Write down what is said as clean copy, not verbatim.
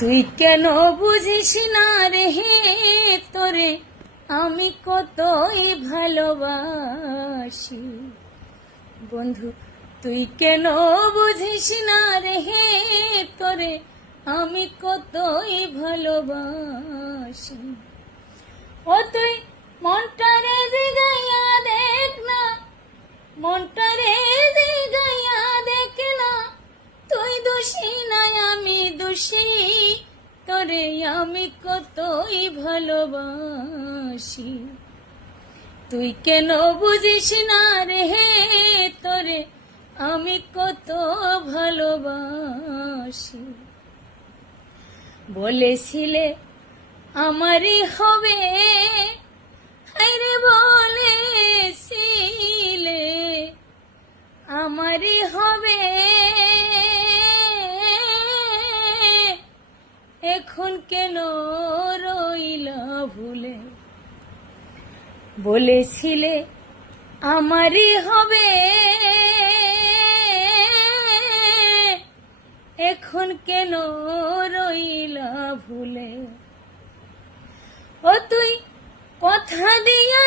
তুই কেন বুঝিস না রে হে তোরে আমি কতই ভালোবাসি। বন্ধু তুই কেন বুঝিস না রে হে তোরে আমি কতই ভালোবাসি। ও তুই মনটারে জিগাইয়া দেখ না, মনটারে জিগাইয়া দেখ না, তুই দোষী নাই আমি দোষী, তোরে আমি কতই ভালোবাসি। তুই কেন বুঝিস না রে হে তোরে আমি কত ভালোবাসি। বলেছিলে আমারই হবে, আরে বলেছিলে আমারই হবে, এখন কেন রইলা ভুলে। বলেছিলে আমারই হবে, এখন কেন রইলা ভুলে। ও তুই কথা দিয়া